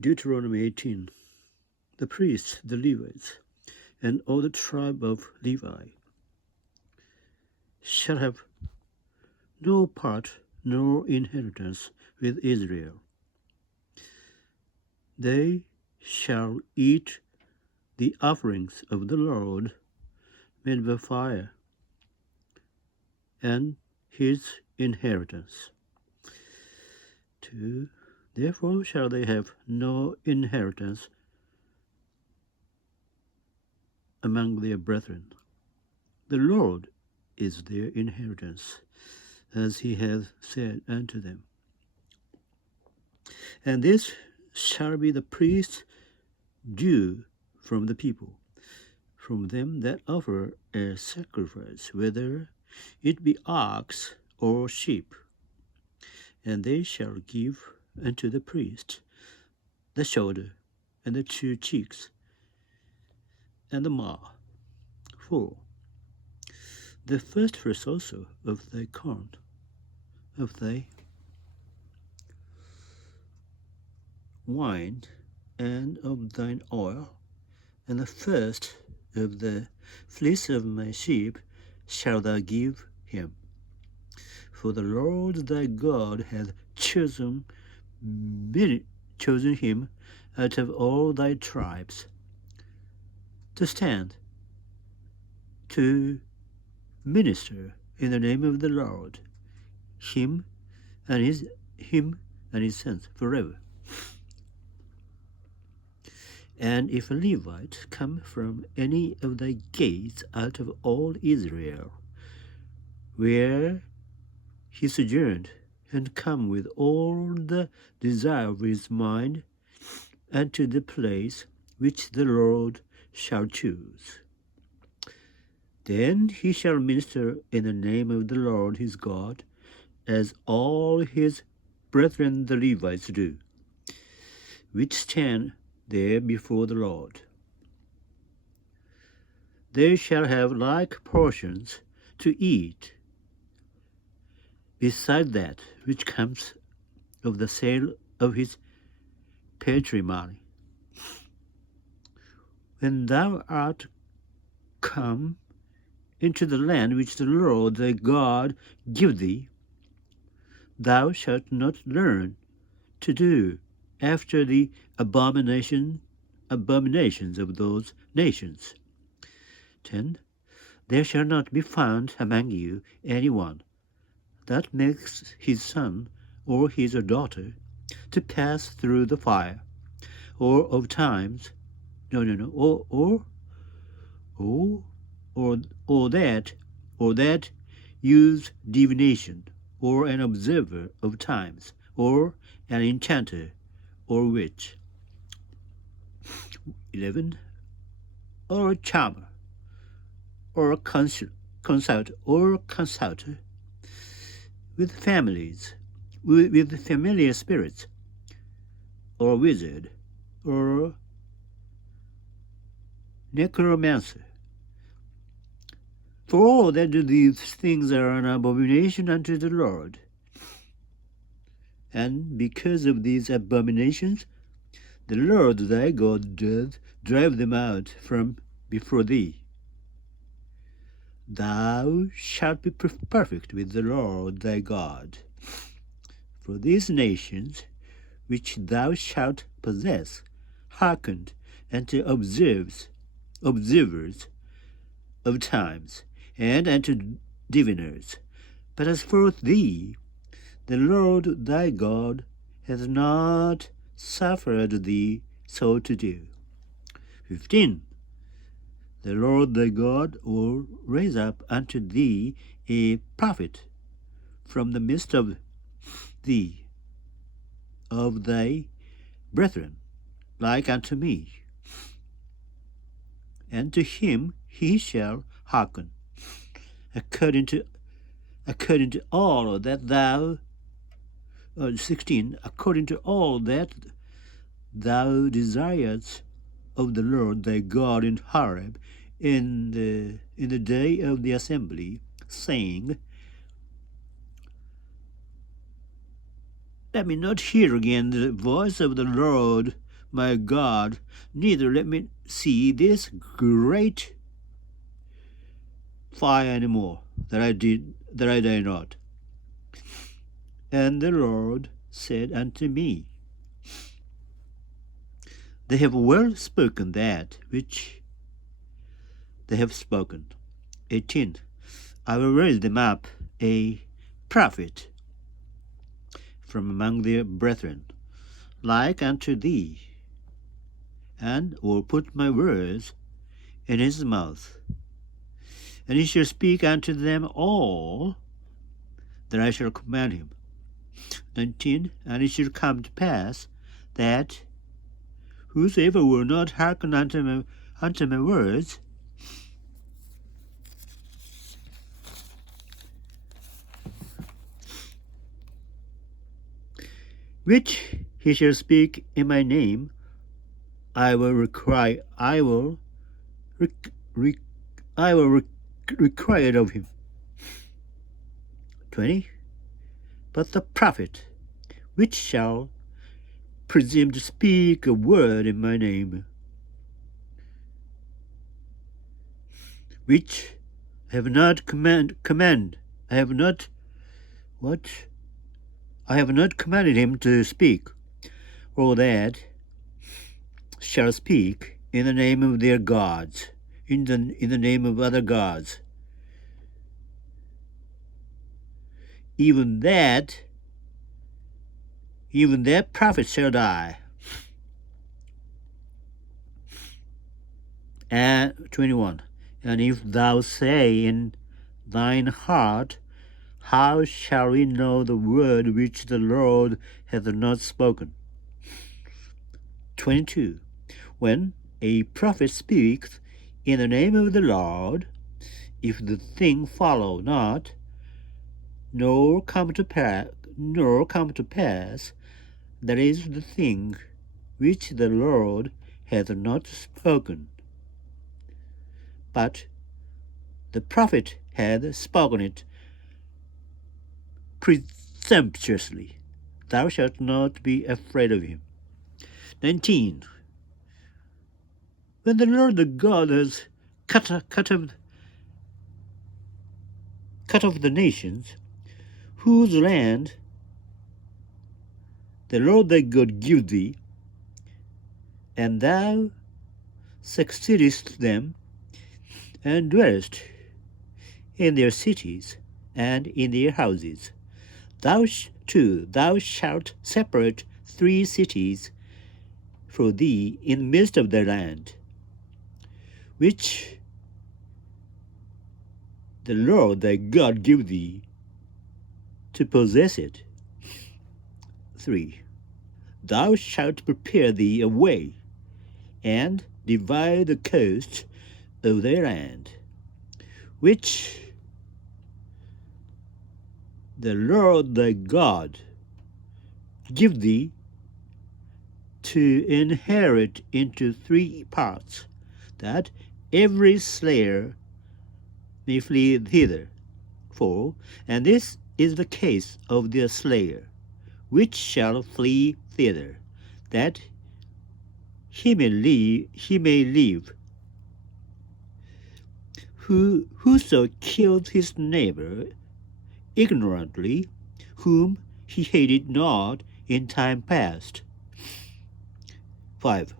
Deuteronomy 18. The priests, the Levites, and all the tribe of Levi shall have no part nor inheritance with Israel. They shall eat the offerings of the Lord made by fire, and his inheritance. 2. Therefore shall they have no inheritance among their brethren. The Lord is their inheritance, as he hath said unto them. And this shall be the priest's due from the people, from them that offer a sacrifice, whether it be ox or sheep. And they shall give unto the priest the shoulder, and the 2 cheeks, and the maw. 4. The first fruits also of thy corn, of thy wine, and of thine oil, and the first of the fleece of my sheep shalt thou give him. For the Lord thy God hath chosen him out of all thy tribes to stand, to minister in the name of the Lord, him and his sons forever. And if a Levite come from any of thy gates out of all Israel, where he sojourned, and come with all the desire of his mind unto the place which the Lord shall choose, then he shall minister in the name of the Lord his God, as all his brethren the Levites do, which stand there before the Lord. They shall have like portions to eat, beside that which comes of the sale of his patrimony. When thou art come into the land which the Lord thy God give thee, thou shalt not learn to do after the abominations of those nations. 10. There shall not be found among you any one that makes his son or his daughter to pass through the fire, or of times, or that use divination, or an observer of times, or an enchanter, or witch. 11. Or a charmer, or a consulter, with familiar spirits, or wizard, or necromancer. For all that do these things are an abomination unto the Lord. And because of these abominations, the Lord thy God doth drive them out from before thee. Thou shalt be perfect with the Lord thy God. For these nations which thou shalt possess hearkened unto observers of times, and unto diviners. But as for thee, the Lord thy God hath not suffered thee so to do. 15. The Lord thy God will raise up unto thee a prophet from the midst of thee, of thy brethren, like unto me. And to him he shall hearken, according to all that thou 16, according to all that thou desirest of the Lord thy God in Horeb in the day of the assembly, saying, Let me not hear again the voice of the Lord my God, neither let me see this great fire any more, that I die not. And the Lord said unto me, They have well spoken that which they have spoken. 18. I will raise them up a prophet from among their brethren, like unto thee, and will put my words in his mouth. And he shall speak unto them all that I shall command him. 19. And it shall come to pass that whosoever will not hearken unto my words, which he shall speak in my name, I will require it of him. 20. But the prophet, which shall presume to speak a word in my name, which I have not commanded him to speak, or that shall speak in the name of their gods, in the name of other gods, even that prophet shall die. And 21. And if thou say in thine heart, How shall we know the word which the Lord hath not spoken? 22. When a prophet speaks in the name of the Lord, if the thing follow not, nor come to pass, that is the thing which the Lord hath not spoken. But the prophet hath spoken it presumptuously. Thou shalt not be afraid of him. 19. When the Lord the God has cut off the nations, whose land the Lord thy God give thee, and thou succeedest them, and dwellest in their cities and in their houses, thou shalt separate 3 cities for thee in the midst of the land, which the Lord thy God give thee to possess it. 3. Thou shalt prepare thee a way, and divide the coast of their land, which the Lord thy God give thee to inherit into 3 parts, that every slayer may flee thither. 4. And this is the case of the slayer, which shall flee thither, that he may live. Whoso kills his neighbor ignorantly, whom he hated not in time past. 5.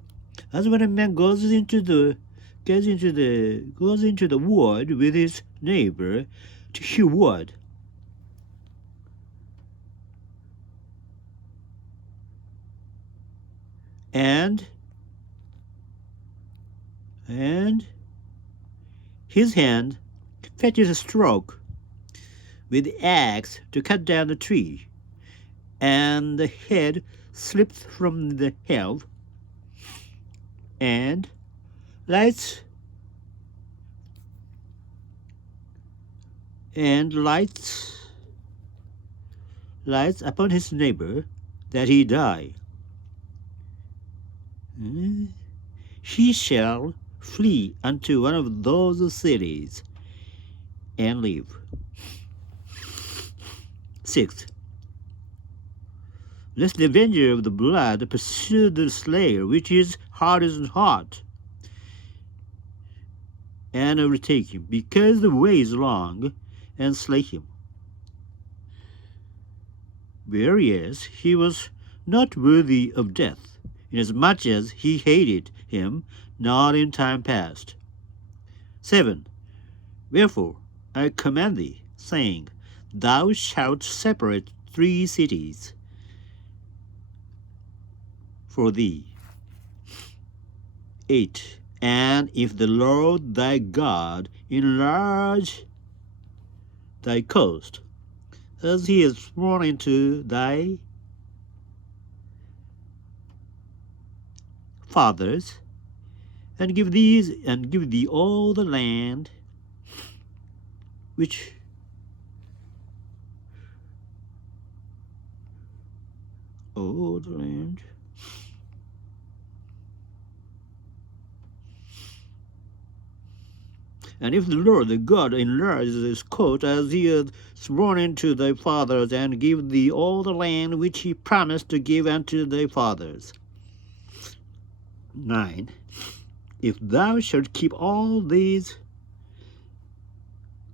As when a man goes into the wood with his neighbor to hew wood, and his hand fetches a stroke with the axe to cut down the tree, and the head slips from the helve, and lights upon his neighbor, that he die. He shall flee unto one of those cities and live. 6. lest the avenger of the blood pursue the slayer, which is hard as heart, and overtake him, because the way is long, and slay him. Whereas he was not worthy of death, inasmuch as he hated him not in time past. 7. Wherefore I command thee, saying, Thou shalt separate 3 cities for thee. 8. And if the Lord thy God enlarge thy coast, as he has sworn unto thy fathers, and give thee all the land which And if the Lord thy God enlarge his coast, as he hath sworn unto thy fathers, and give thee all the land which he promised to give unto thy fathers. 9. If thou shalt keep all these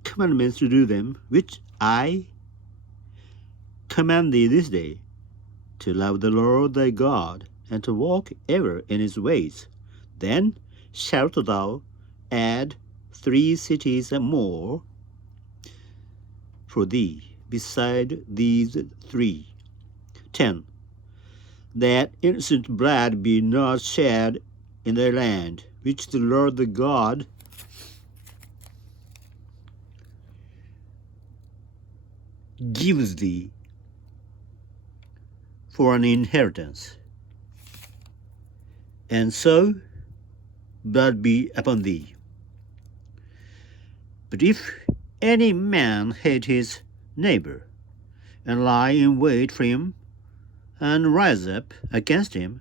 commandments to do them, which I command thee this day, to love the Lord thy God, and to walk ever in his ways, then shalt thou add 3 cities and more for thee, beside these 3. 10. That innocent blood be not shed in thy land, which the Lord the God gives thee for an inheritance, and so blood be upon thee. But if any man hate his neighbor, and lie in wait for him, and rise up against him,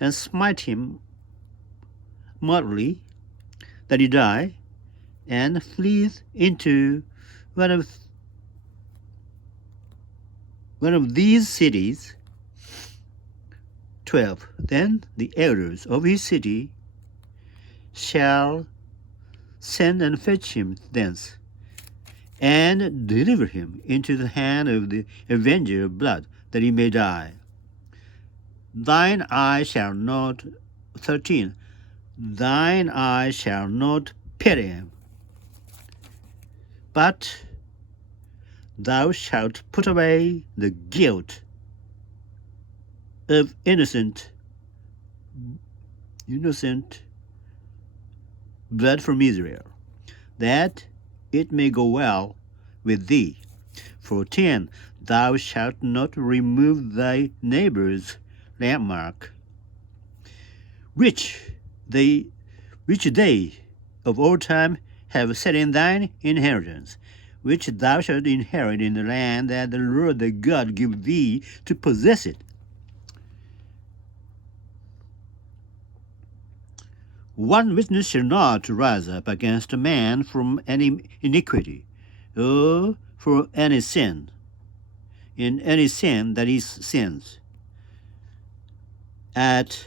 and smite him mortally, that he die, and fleeth into one of these cities. 12. Then the elders of his city shall send and fetch him thence, and deliver him into the hand of the avenger of blood, that he may die. Thine eye shall not 13. Thine eye shall not pity him, but thou shalt put away the guilt of innocent blood from Israel, that it may go well with thee. 14. Thou shalt not remove thy neighbor's landmark, which they of old time have set in thine inheritance, which thou shalt inherit in the land that the Lord thy God give thee to possess it. One witness shall not rise up against a man from any iniquity, or for any sin, in any sin that is sins. At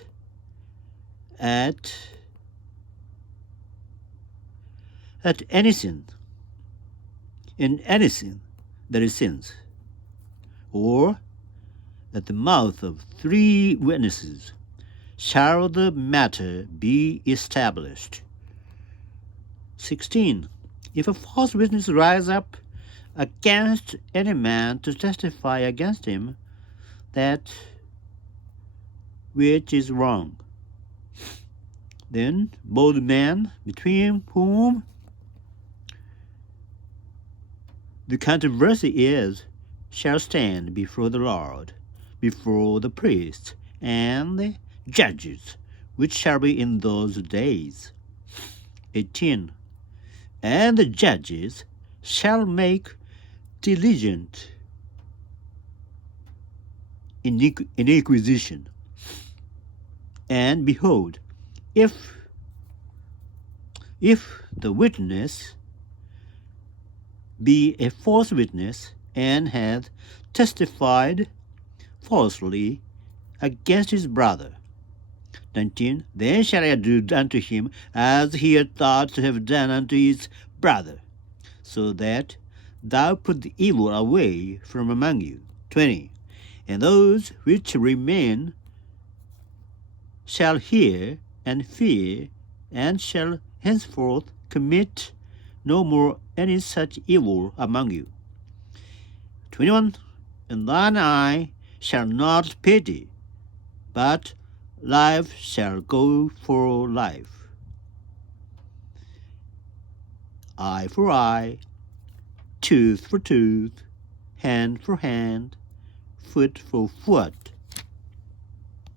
any sin, in any sin that is sins, or at the mouth of 3 witnesses shall the matter be established. 16. If a false witness rise up against any man to testify against him that which is wrong, then both men between whom the controversy is shall stand before the Lord, before the priests and the judges, which shall be in those days. 18. And the judges shall make diligent inquisition. And behold, if the witness be a false witness, and hath testified falsely against his brother. 19. Then shall I do unto him as he had thought to have done unto his brother, so that thou put the evil away from among you. 20. And those which remain shall hear and fear, and shall henceforth commit no more any such evil among you. 21. And thine eye shall not pity, but life shall go for life, eye for eye, tooth for tooth, hand for hand, foot for foot.